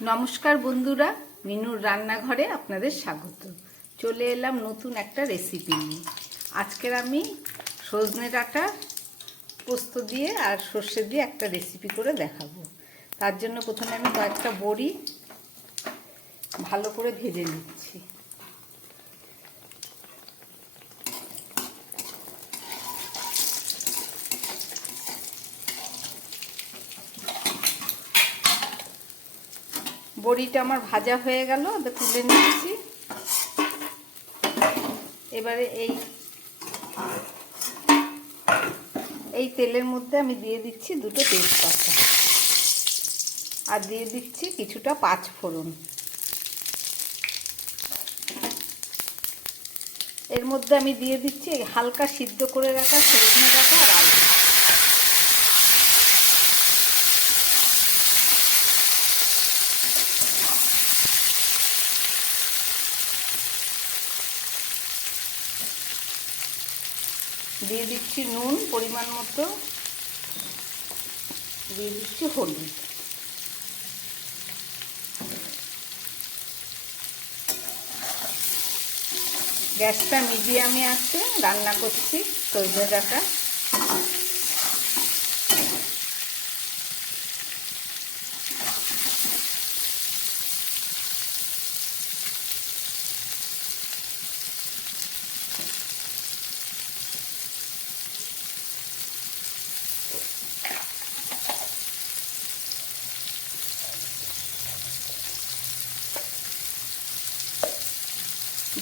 নমস্কার বন্ধুরা, মিনুর রান্নাঘরে আপনাদের স্বাগত। চলে এলাম নতুন একটা রেসিপি নিয়ে। আজকের আমি সজনে ডাটা পোস্ত দিয়ে আর সর্ষে দিয়ে একটা রেসিপি করে দেখাবো। তার জন্য প্রথমে আমি কয়েকটা বড়ি ভালো করে ভেজে নিচ্ছি। বড়িটা আমার ভাজা হয়ে গেল তুলে নিচ্ছি। এবারে এই এই তেলের মধ্যে আমি দিয়ে দিচ্ছি দুটো তেজপাতা। আর দিয়ে দিচ্ছি কিছুটা পাঁচ ফোড়ন এর মধ্যে আমি দিয়ে দিচ্ছি হালকা সিদ্ধ করে রাখা সজনে ডাটা আর আলু। দিয়ে দিচ্ছি নুন, পরিমাণ মতো। দিয়ে দিচ্ছি হলুদ। গ্যাসটা মিডিয়ামে আছে, রান্না করছি সজনে ডাটা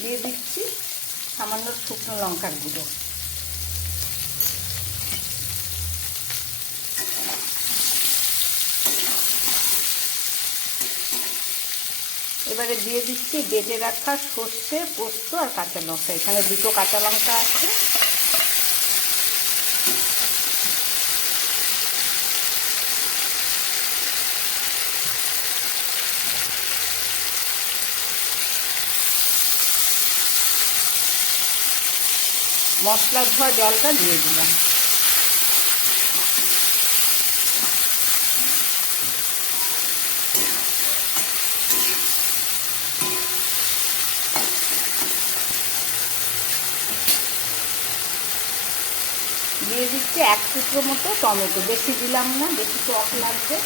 দিয়ে দিচ্ছি সামান্য শুকনো লঙ্কার গুঁড়ো। এবারে দিয়ে দিচ্ছি বেটে রাখা সর্ষে, পোস্ত আর কাঁচা লঙ্কা। এখানে দুটো কাঁচা লঙ্কা আছে। মশলা ধোয়া জলটা দিয়ে দিলাম। দিয়ে দিচ্ছি এক টুকরো মতো টমেটো। বেশি দিলাম না, বেশি টক লাগবে।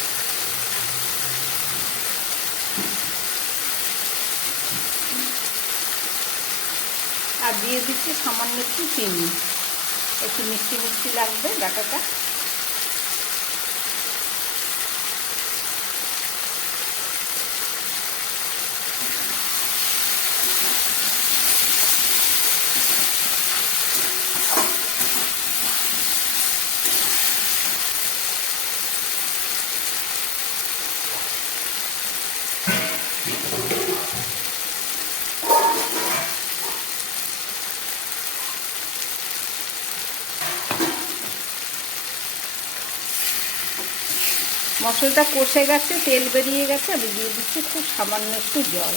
আর দিয়ে দিচ্ছি সামান্য একটু চিনি। একটু মিষ্টি মিষ্টি লাগবে ডাটাটা। মশলাটা কষে গেছে, তেল বেরিয়ে গেছে, আমি দিয়ে দিচ্ছি খুব সামান্য একটু জল।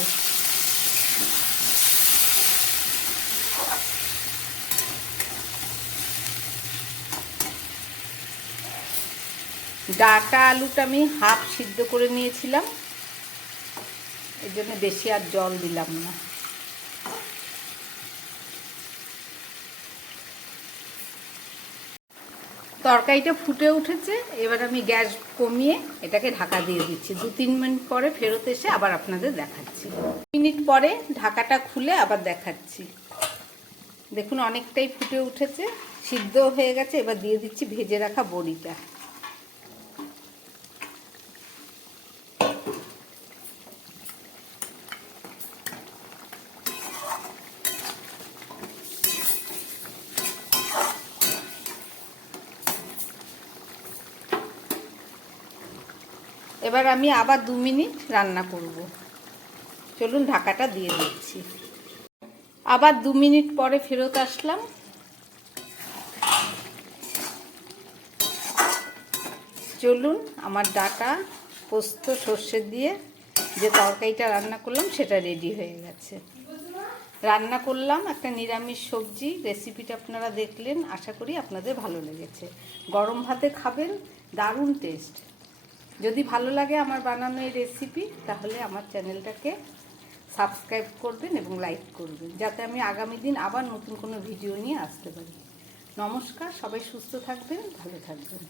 ডাটা আলুটা আমি হাফ সিদ্ধ করে নিয়েছিলাম। এর জন্য বেশি আর জল দিলাম না। তরকারিটা ফুটে উঠেছে, এবার আমি গ্যাস কমিয়ে এটাকে ঢাকা দিয়ে দিচ্ছি। দু তিন মিনিট পরে ফেরত এসে আবার আপনাদের দেখাচ্ছি। মিনিট পরে ঢাকাটা খুলে আবার দেখাচ্ছি। দেখুন, অনেকটাই ফুটে উঠেছে সিদ্ধ হয়ে গেছে, এবার দিয়ে দিচ্ছি ভেজে রাখা বড়িটা। এবার আমি আবার দু মিনিট রান্না করব। চলুন ঢাকাটা দিয়ে দিচ্ছি। আবার দু মিনিট পরে ফেরত আসলাম। চলুন আমার ডাটা, পোস্ত, সর্ষে দিয়ে যে তরকারিটা রান্না করলাম সেটা রেডি হয়ে গেছে। রান্না করলাম একটা নিরামিষ সবজি। রেসিপিটা আপনারা দেখলেন। আশা করি আপনাদের ভালো লেগেছে। গরম ভাতে খাবেন, দারুণ টেস্ট। যদি ভালো লাগে আমার বানানো এই রেসিপি তাহলে আমার চ্যানেলটাকে সাবস্ক্রাইব করবেন এবং লাইক করবেন, যাতে আমি আগামী দিন আবার নতুন কোনো ভিডিও নিয়ে আসতে পারি। নমস্কার, সবাই সুস্থ থাকবেন, ভালো থাকবেন।